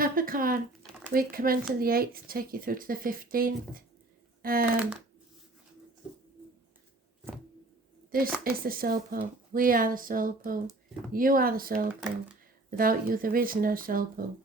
Capricorn, week commencing the 8th, take you through to the 15th. This is the soul pool. We are the soul pool. You are the soul pool. Without you, there is no soul pool.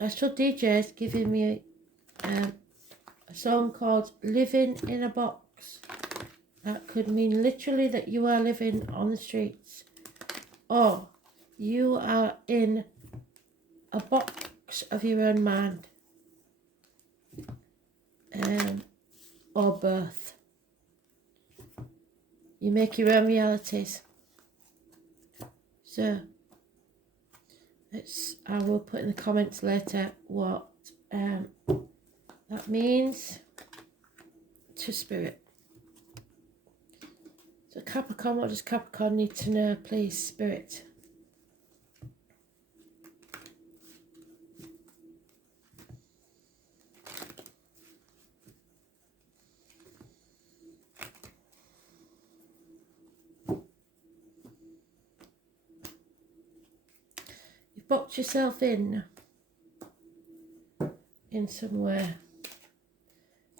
Astral DJ is giving me a song called Living in a Box. That could mean literally that you are living on the streets, or you are in a box of your own mind, or both. You make your own realities. So I will put in the comments later what that means to spirit. So Capricorn, what does Capricorn need to know, please, spirit? You've boxed yourself in somewhere,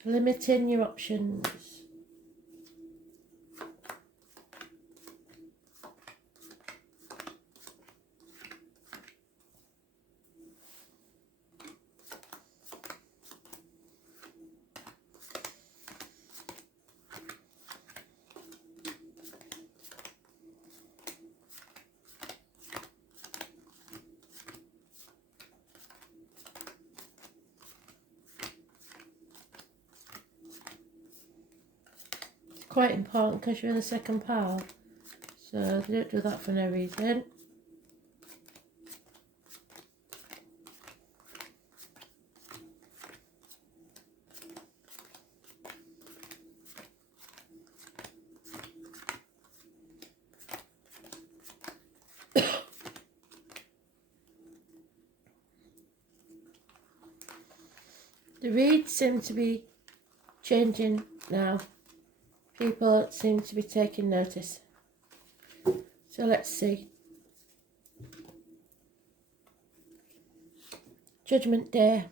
limiting your options. Quite important because you're in the second pile, so they don't do that for no reason. The reads seem to be changing now. People seem to be taking notice. So let's see. Judgment Day.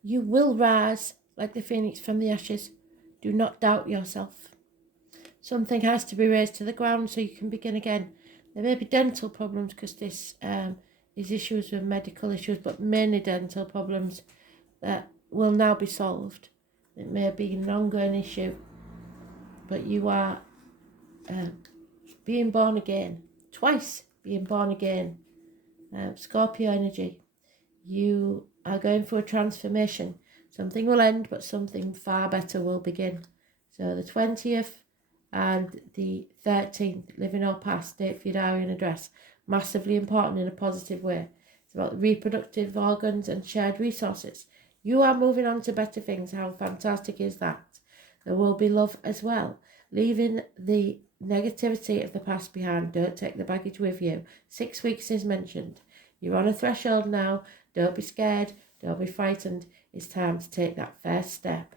You will rise like the phoenix from the ashes. Do not doubt yourself. Something has to be raised to the ground so you can begin again. There may be dental problems because this is issues with medical issues, but mainly dental problems that will now be solved. It may be an ongoing issue, but you are being born again, twice being born again. Scorpio energy. You are going through a transformation. Something will end, but something far better will begin. So the 20th and the 13th, living or past, date for your diary and address. Massively important in a positive way. It's about reproductive organs and shared resources. You are moving on to better things. How fantastic is that? There will be love as well. Leaving the negativity of the past behind. Don't take the baggage with you. 6 weeks is mentioned. You're on a threshold now. Don't be scared. Don't be frightened. It's time to take that first step.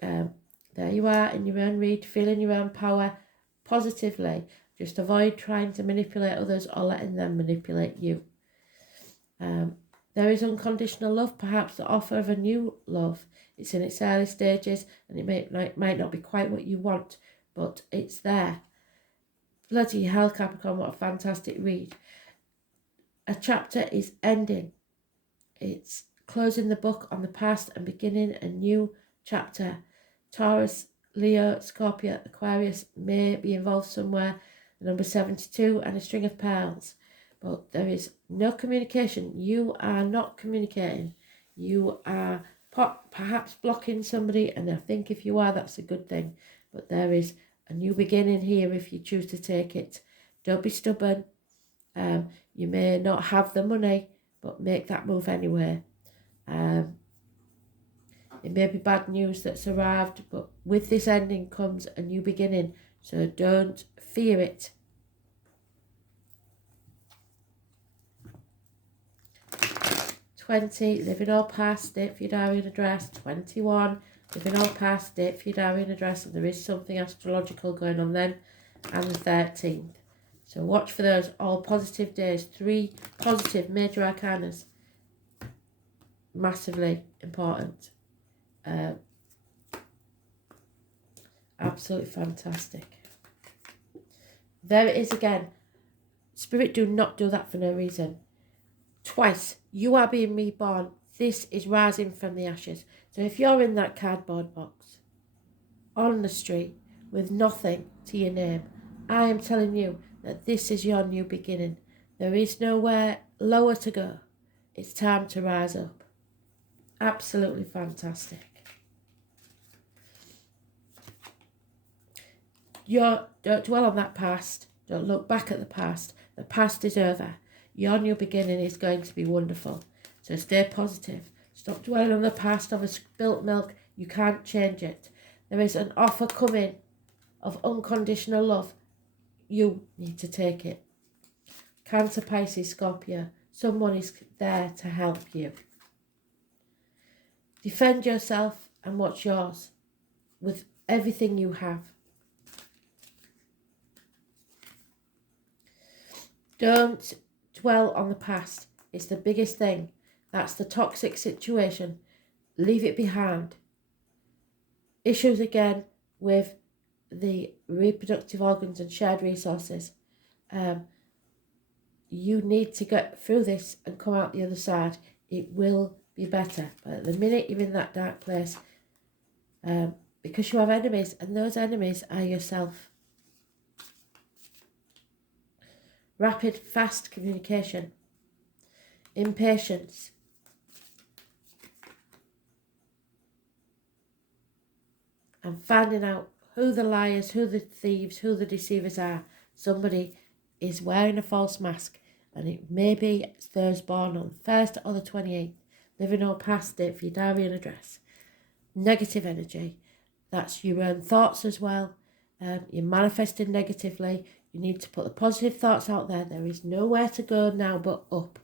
There you are in your own read, feeling your own power positively. Just avoid trying to manipulate others or letting them manipulate you. There is unconditional love, perhaps the offer of a new love. It's in its early stages and it might not be quite what you want, but it's there. Bloody hell, Capricorn, what a fantastic read. A chapter is ending. It's closing the book on the past and beginning a new chapter. Taurus, Leo, Scorpio, Aquarius may be involved somewhere. The number 72 and a string of pearls. But there is no communication. You are not communicating. You are perhaps blocking somebody, and I think if you are, that's a good thing. But there is a new beginning here if you choose to take it. Don't be stubborn. You may not have the money, but make that move anyway. It may be bad news that's arrived, but with this ending comes a new beginning. So don't fear it. 20, living or past, date for your diary and address. 21, living or past, date for your diary and address. And there is something astrological going on then. And the 13th. So watch for those all positive days. 3 positive major arcanas. Massively important. Absolutely fantastic. There it is again. Spirit do not do that for no reason. Twice. You are being reborn. This is rising from the ashes. So if you're in that cardboard box on the street with nothing to your name, I am telling you that this is your new beginning. There is nowhere lower to go. It's time to rise up. Absolutely fantastic. Don't dwell on that past. Don't look back at the past. The past is over. Your new beginning is going to be wonderful. So stay positive. Stop dwelling on the past of a spilt milk. You can't change it. There is an offer coming of unconditional love. You need to take it. Cancer, Pisces, Scorpio. Someone is there to help you. Defend yourself and what's yours with everything you have. Don't dwell on the past. It's the biggest thing. That's the toxic situation. Leave it behind. Issues again with the reproductive organs and shared resources. You need to get through this and come out the other side. It will be better. But at the minute you're in that dark place, because you have enemies, and those enemies are yourself. Rapid, fast communication. Impatience. And finding out who the liars, who the thieves, who the deceivers are. Somebody is wearing a false mask, and it may be those born on the 1st or the 28th. Living or past date for your diary and address. Negative energy. That's your own thoughts as well. You're manifesting negatively. You need to put the positive thoughts out there. There is nowhere to go now but up.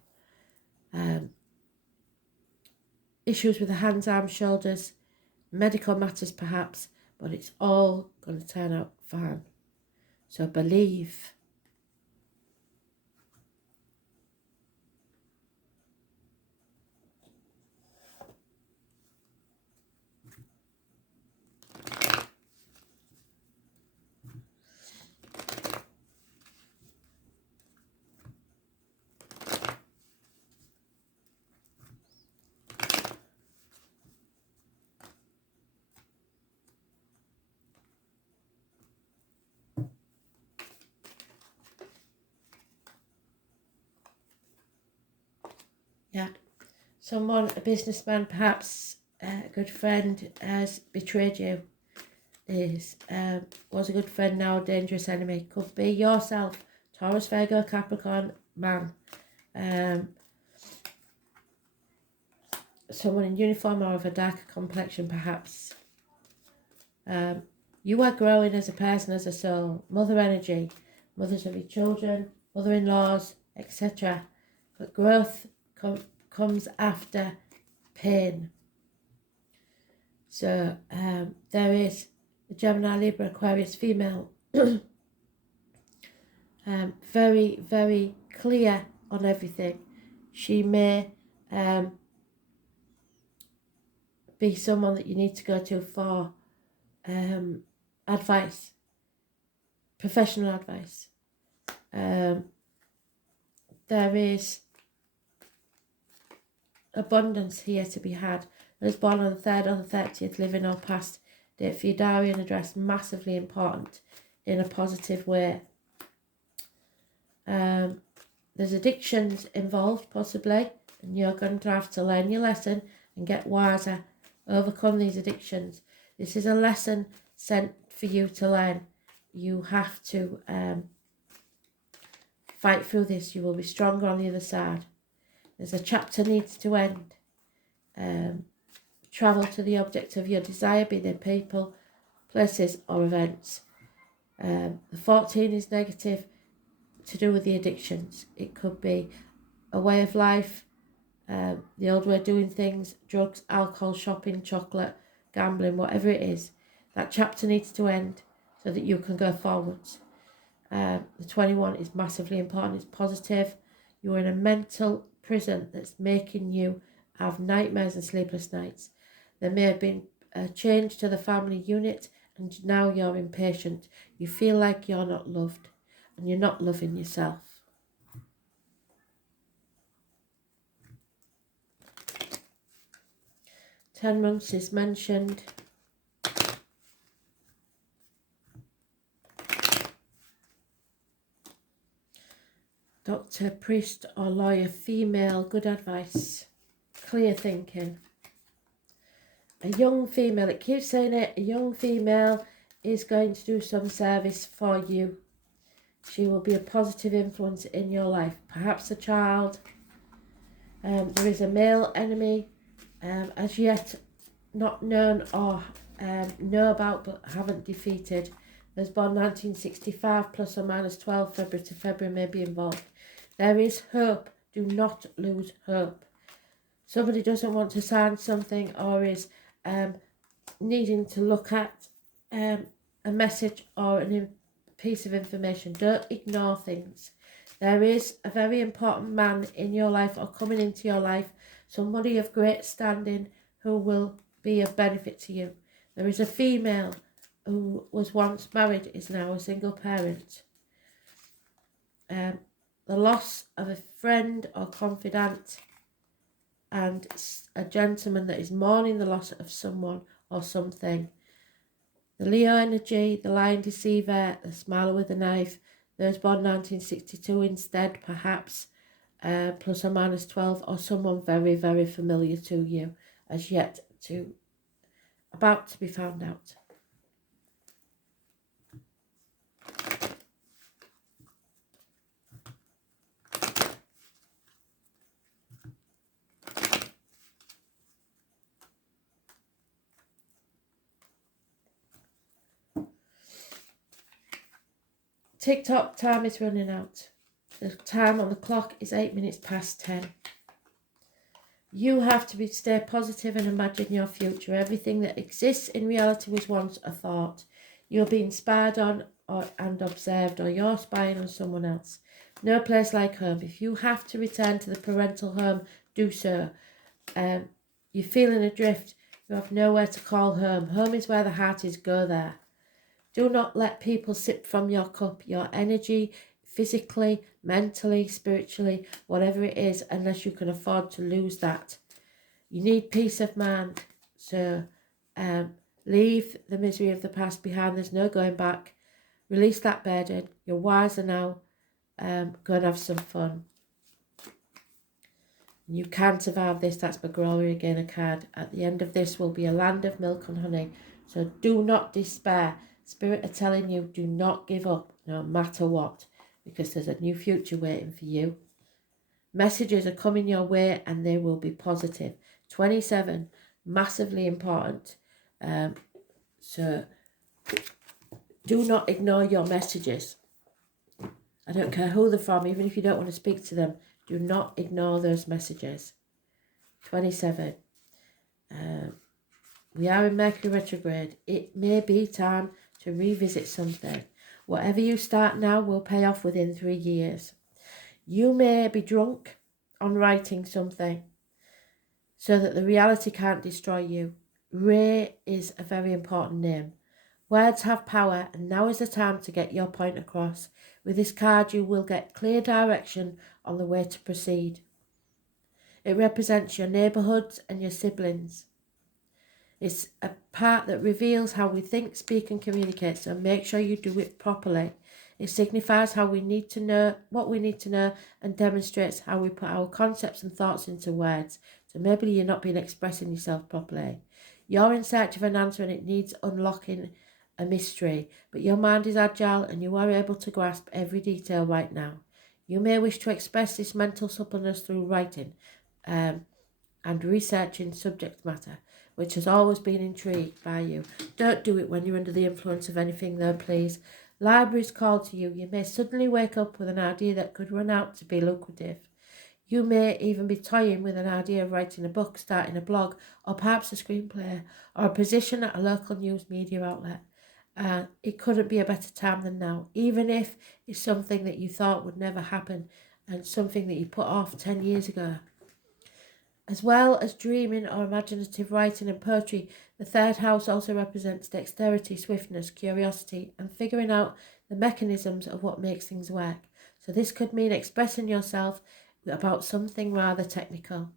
Issues with the hands, arms, shoulders, medical matters perhaps, but it's all going to turn out fine. So believe. Yeah. Someone, a businessman, perhaps a good friend, has betrayed you. Was a good friend, now a dangerous enemy. Could be yourself. Taurus, Virgo, Capricorn, man. Someone in uniform or of a darker complexion, perhaps. You are growing as a person, as a soul. Mother energy. Mothers of your children, mother-in-laws, etc. But growth comes after pain. So there is a Gemini, Libra, Aquarius female. Very, very clear on everything. She may be someone that you need to go to for advice, professional advice. There is abundance here to be had. Those born on the 3rd or the 30th, living or past date for your diary and address, massively important in a positive way. There's addictions involved possibly, and you're going to have to learn your lesson and get wiser, overcome these addictions. This is a lesson sent for you to learn. You have to fight through this. You will be stronger on the other side. There's a chapter needs to end. Travel to the object of your desire, be they people, places or events. The 14 is negative, to do with the addictions. It could be a way of life, the old way of doing things, drugs, alcohol, shopping, chocolate, gambling, whatever it is. That chapter needs to end so that you can go forwards. The 21 is massively important. It's positive. You're in a mental prison that's making you have nightmares and sleepless nights. There may have been a change to the family unit, and now you're impatient. You feel like you're not loved, and you're not loving yourself. Ten months is mentioned. Doctor, priest or lawyer, female, good advice, clear thinking. A young female, it keeps saying it, a young female is going to do some service for you. She will be a positive influence in your life, perhaps a child. There is a male enemy, as yet not known or know about but haven't defeated. Was born 1965, plus or minus 12 February to February may be involved. There is hope. Do not lose hope. Somebody doesn't want to sign something or is needing to look at a message or a piece of information. Don't ignore things. There is a very important man in your life or coming into your life, somebody of great standing who will be of benefit to you. There is a female who was once married, is now a single parent. The loss of a friend or confidant, and a gentleman that is mourning the loss of someone or something. The Leo energy, the lying deceiver, the smiler with a knife, those born 1962 instead, perhaps plus or minus 12, or someone very, very familiar to you, as yet to, about to be found out. TikTok time is running out. The time on the clock is 8 minutes past 10. You have to stay positive and imagine your future. Everything that exists in reality was once a thought. You're being spied on and observed, or you're spying on someone else. No place like home. If you have to return to the parental home, do so. You're feeling adrift. You have nowhere to call home. Home is where the heart is. Go there. Do not let people sip from your cup, your energy, physically, mentally, spiritually, whatever it is, unless you can afford to lose that. You need peace of mind. So leave the misery of the past behind. There's no going back. Release that burden. You're wiser now. Go and have some fun. You can survive this. That's McGrawley again, a card. At the end of this will be a land of milk and honey. So do not despair. Spirit are telling you, do not give up, no matter what, because there's a new future waiting for you. Messages are coming your way and they will be positive. 27, massively important. So do not ignore your messages. I don't care who they're from, even if you don't want to speak to them. Do not ignore those messages. 27. We are in Mercury retrograde. It may be time to revisit something. Whatever you start now will pay off within 3 years. You may be drunk on writing something so that the reality can't destroy you. Ray is a very important name. Words have power, and now is the time to get your point across. With this card, you will get clear direction on the way to proceed. It represents your neighbourhoods and your siblings. It's a part that reveals how we think, speak and communicate, so make sure you do it properly. It signifies how we need to know, what we need to know, and demonstrates how we put our concepts and thoughts into words. So maybe you're not being expressing yourself properly. You're in search of an answer and it needs unlocking a mystery, but your mind is agile and you are able to grasp every detail right now. You may wish to express this mental suppleness through writing and researching subject matter, which has always been intrigued by you. Don't do it when you're under the influence of anything though, please. Libraries call to you. You may suddenly wake up with an idea that could run out to be lucrative. You may even be toying with an idea of writing a book, starting a blog, or perhaps a screenplay, or a position at a local news media outlet. It couldn't be a better time than now, even if it's something that you thought would never happen and something that you put off 10 years ago. As well as dreaming or imaginative writing and poetry, the third house also represents dexterity, swiftness, curiosity, and figuring out the mechanisms of what makes things work. So this could mean expressing yourself about something rather technical.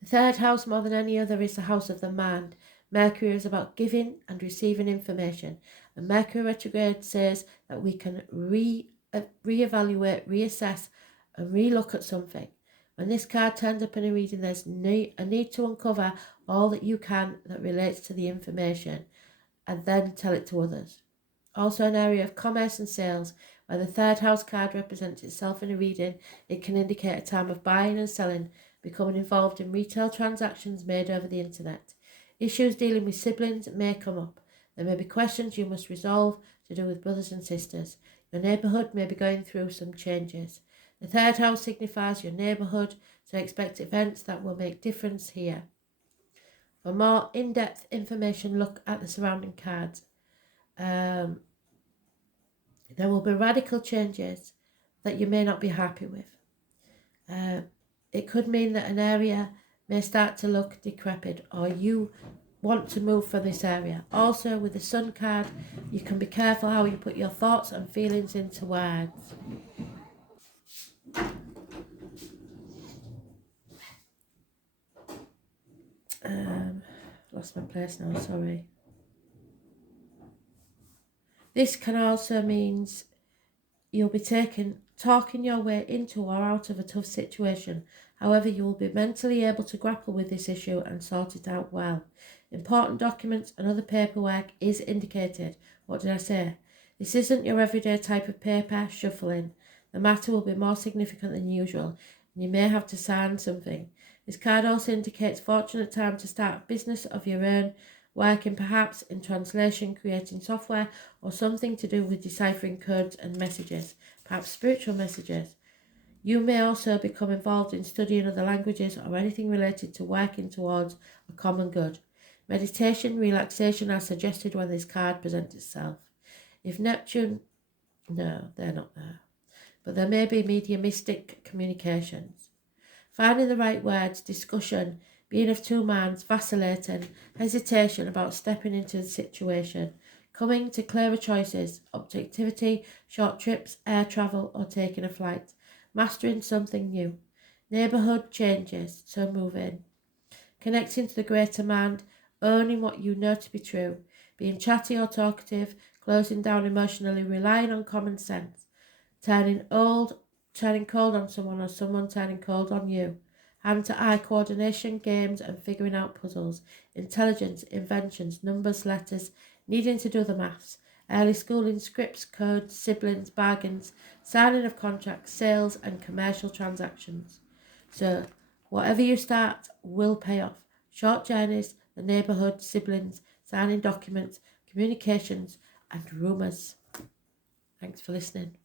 The third house, more than any other, is the house of the mind. Mercury is about giving and receiving information, and Mercury retrograde says that we can reevaluate, reassess, and relook at something. When this card turns up in a reading, there's a need to uncover all that you can that relates to the information and then tell it to others. Also an area of commerce and sales. Where the third house card represents itself in a reading, it can indicate a time of buying and selling, becoming involved in retail transactions made over the internet. Issues dealing with siblings may come up. There may be questions you must resolve to do with brothers and sisters. Your neighbourhood may be going through some changes. The third house signifies your neighbourhood, so expect events that will make difference here. For more in-depth information, look at the surrounding cards. There will be radical changes that you may not be happy with. It could mean that an area may start to look decrepit, or you want to move from this area. Also, with the Sun card, you can be careful how you put your thoughts and feelings into words. Lost my place now, sorry. This can also means you'll be talking your way into or out of a tough situation. However, you will be mentally able to grapple with this issue and sort it out well. Important documents and other paperwork is indicated. What did I say? This isn't your everyday type of paper shuffling. The matter will be more significant than usual, and you may have to sign something. This card also indicates fortunate time to start a business of your own, working perhaps in translation, creating software, or something to do with deciphering codes and messages, perhaps spiritual messages. You may also become involved in studying other languages or anything related to working towards a common good. Meditation, relaxation are suggested when this card presents itself. If Neptune, no, they're not there, but there may be mediumistic communications. Finding the right words, discussion, being of two minds, vacillating, hesitation about stepping into the situation, coming to clearer choices, objectivity, short trips, air travel, or taking a flight, mastering something new, neighbourhood changes, so move in, connecting to the greater mind, owning what you know to be true, being chatty or talkative, closing down emotionally, relying on common sense, turning cold on someone or someone turning cold on you, hand-to-eye coordination, games and figuring out puzzles, intelligence, inventions, numbers, letters, needing to do the maths, early schooling, scripts, codes, siblings, bargains, signing of contracts, sales and commercial transactions. So, whatever you start will pay off. Short journeys, the neighbourhood, siblings, signing documents, communications and rumours. Thanks for listening.